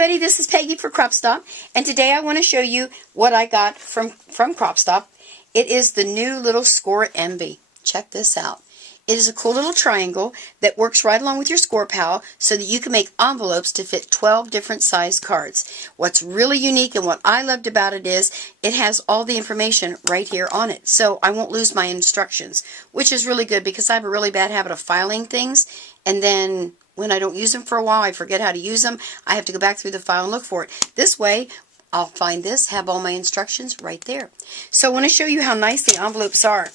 everybody, this is Peggy for Crop Stop, and today I want to show you what I got from Crop Stop. It is the new little Scor Envi. Check this out. It is a cool little triangle that works right along with your ScorPal so that you can make envelopes to fit 12 different size cards. What's really unique and what I loved about it is it has all the information right here on it. So I won't lose my instructions, which is really good because I have a really bad habit of filing things, and then when I don't use them for a while, I forget how to use them. I have to go back through the file and look for it. This way, I'll find this, have all my instructions right there. So I want to show you how nice the envelopes are.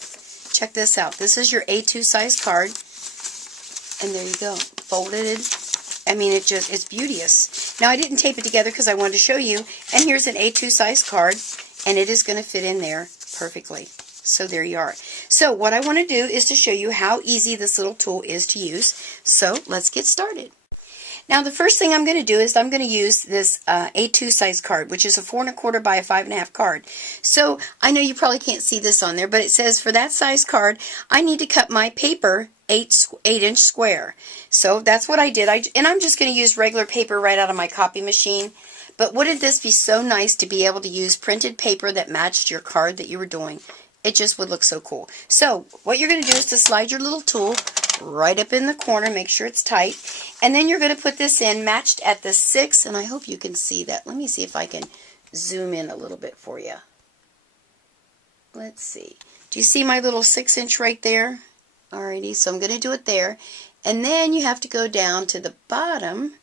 Check this out. This is your A2 size card. And there you go. Folded. I mean, it's beauteous. Now, I didn't tape it together because I wanted to show you. And here's an A2 size card. And it is going to fit in there perfectly. So there you are. So what I want to do is to show you how easy this little tool is to use. So let's get started. Now the first thing I'm going to do is I'm going to use this A2 size card, which is a 4 1/4 by a 5 1/2 card. So I know you probably can't see this on there, but it says for that size card I need to cut my paper 8-inch square. So that's what I did. And I'm just going to use regular paper right out of my copy machine. But wouldn't this be so nice to be able to use printed paper that matched your card that you were doing? It just would look so cool. So what you're going to do is to slide your little tool right up in the corner, make sure it's tight, and then you're going to put this in matched at the 6, and I hope you can see that. Let me see if I can zoom in a little bit for you. Let's see. Do you see my little 6-inch right there? Alrighty, so I'm going to do it there, and then you have to go down to the bottom.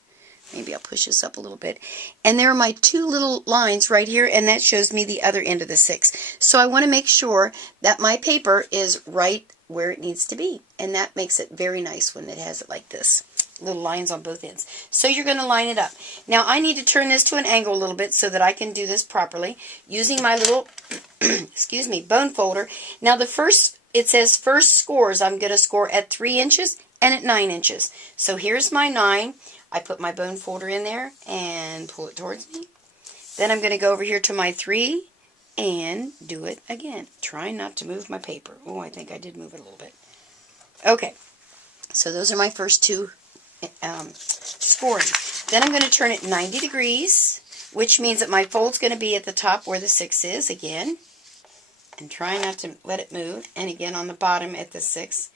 Maybe I'll push this up a little bit. And there are my 2 little lines right here, and that shows me the other end of the 6. So I want to make sure that my paper is right where it needs to be. And that makes it very nice when it has it like this. Little lines on both ends. So you're going to line it up. Now I need to turn this to an angle a little bit so that I can do this properly using my little excuse me, bone folder. Now it says first scores. I'm going to score at 3 inches and at 9 inches. So here's my 9. I put my bone folder in there and pull it towards me. Then I'm going to go over here to my 3 and do it again. Trying not to move my paper. Oh, I think I did move it a little bit. Okay, so those are my first 2 scoring. Then I'm going to turn it 90 degrees, which means that my fold's going to be at the top where the 6 is again. And try not to let it move. And again on the bottom at the 6.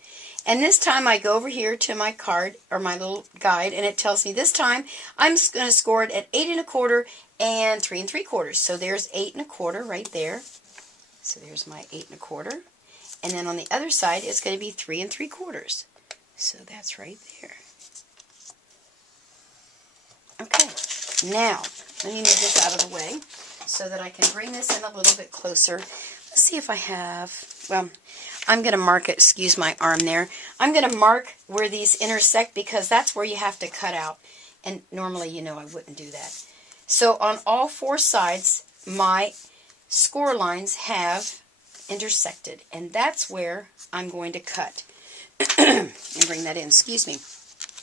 And this time I go over here to my card, or my little guide, and it tells me this time I'm going to score it at 8 1/4 and 3 3/4. So there's 8 1/4 right there. So there's my 8 1/4. And then on the other side it's going to be 3 3/4. So that's right there. Okay, now let me move this out of the way so that I can bring this in a little bit closer. Let's see if I have, well, I'm going to mark it, excuse my arm there. I'm going to mark where these intersect because that's where you have to cut out. And normally, you know, I wouldn't do that. So on all 4 sides, my score lines have intersected. And that's where I'm going to cut. And bring that in, excuse me.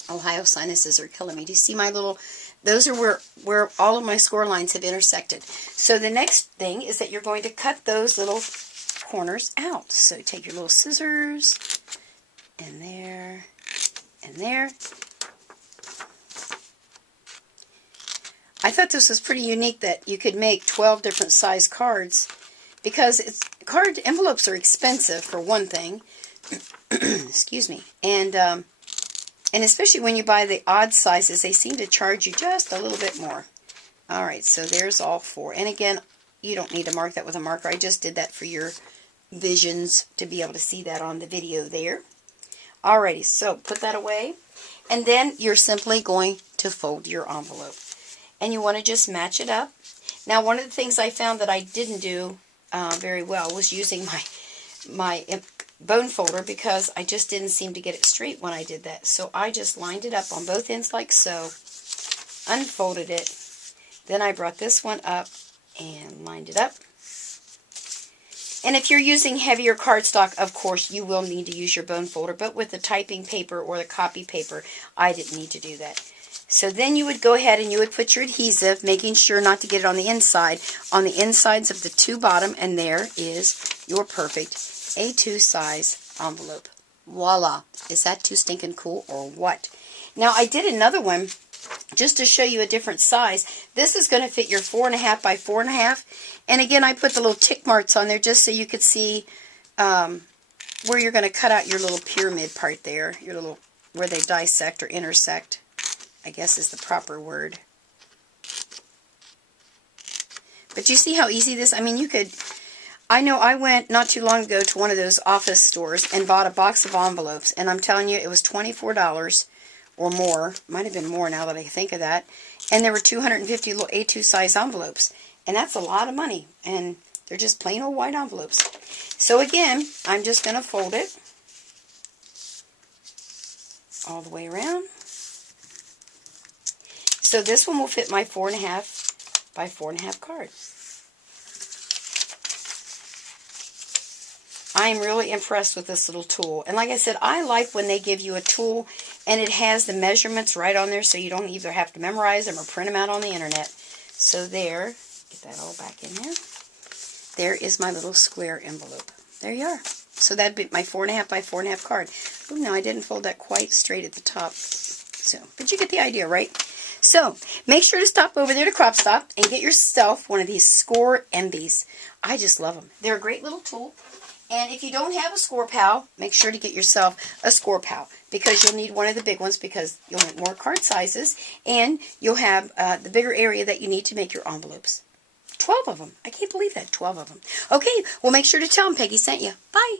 Ohio sinuses are killing me. Do you see my little, those are where all of my score lines have intersected. So the next thing is that you're going to cut those little corners out. So take your little scissors, and there, and there. I thought this was pretty unique that you could make 12 different size cards because card envelopes are expensive for one thing. Excuse me. And especially when you buy the odd sizes, they seem to charge you just a little bit more. Alright, so there's all 4. And again, you don't need to mark that with a marker. I just did that for your visions to be able to see that on the video there. Alrighty, so put that away. And then you're simply going to fold your envelope. And you want to just match it up. Now, one of the things I found that I didn't do very well was using my bone folder because I just didn't seem to get it straight when I did that. So I just lined it up on both ends like so, unfolded it, then I brought this one up and lined it up. And if you're using heavier cardstock, of course, you will need to use your bone folder, but with the typing paper or the copy paper, I didn't need to do that. So then you would go ahead and you would put your adhesive, making sure not to get it on the insides of the 2 bottom, and there is your perfect A2 size envelope. Voila! Is that too stinking cool or what? Now I did another one just to show you a different size. This is going to fit your 4.5 by 4.5. And again, I put the little tick marks on there just so you could see where you're going to cut out your little pyramid part there, your little, where they dissect or intersect, I guess is the proper word. But you see how easy this, I mean, you could, I know I went not too long ago to one of those office stores and bought a box of envelopes, and I'm telling you, it was $24 or more. Might have been more now that I think of that. And there were 250 little A2 size envelopes, and that's a lot of money, and they're just plain old white envelopes. So again, I'm just going to fold it all the way around. So this one will fit my 4.5 by 4.5 card. I'm really impressed with this little tool. And like I said, I like when they give you a tool and it has the measurements right on there so you don't either have to memorize them or print them out on the internet. So there, get that all back in there. There is my little square envelope. There you are. So that'd be my 4.5 by 4.5 card. Oh, no, I didn't fold that quite straight at the top. So, but you get the idea, right? So, make sure to stop over there to Crop Stop and get yourself one of these Scor Envis. I just love them. They're a great little tool. And if you don't have a ScorPal, make sure to get yourself a ScorPal, because you'll need one of the big ones because you'll have more card sizes and you'll have the bigger area that you need to make your envelopes. 12 of them. I can't believe that, 12 of them. Okay, well make sure to tell them Peggy sent you. Bye.